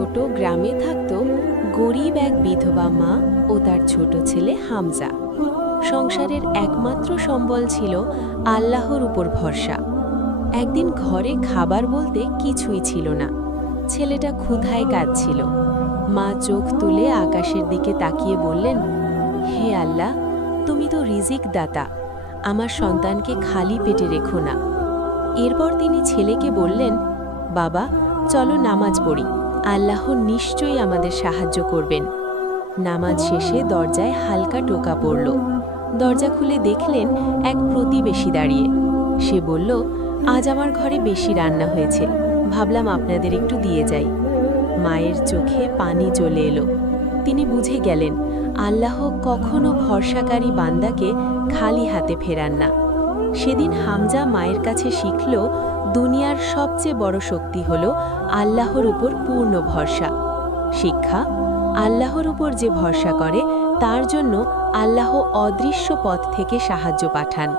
ছোট গ্রামে থাকত গরিব এক বিধবা মা ও তার ছোট ছেলে হামজা। সংসারের একমাত্র সম্বল ছিল আল্লাহর উপর ভরসা। একদিন ঘরে খাবার বলতে কিছুই ছিল না। ছেলেটা ক্ষুধায় কাঁদছিল। মা চোখ তুলে আকাশের দিকে তাকিয়ে বললেন, হে আল্লাহ, তুমি তো রিজিক দাতা, আমার সন্তানকে খালি পেটে রেখো না। এরপর তিনি ছেলেকে বললেন, বাবা, চলো নামাজ পড়ি, আল্লাহ নিশ্চয়ই আমাদের সাহায্য করবেন। নামাজ শেষে দরজায় হালকা টোকা পড়ল। দরজা খুলে দেখলেন এক প্রতিবেশী দাঁড়িয়ে। সে বলল, আজ আমার ঘরে বেশি রান্না হয়েছে, ভাবলাম আপনাদের একটু দিয়ে যাই। মায়ের চোখে পানি চলে এলো। তিনি বুঝে গেলেন আল্লাহ কখনো ভরসাকারী বান্দাকে খালি হাতে ফেরান না। সেদিন হামজা মায়ের কাছে শিখল, দুনিয়ার সবচেয়ে বড় শক্তি হল আল্লাহর উপর পূর্ণ ভরসা। শিক্ষা: আল্লাহর উপর যে ভরসা করে তার জন্য আল্লাহ অদৃশ্য পথ থেকে সাহায্য পাঠান।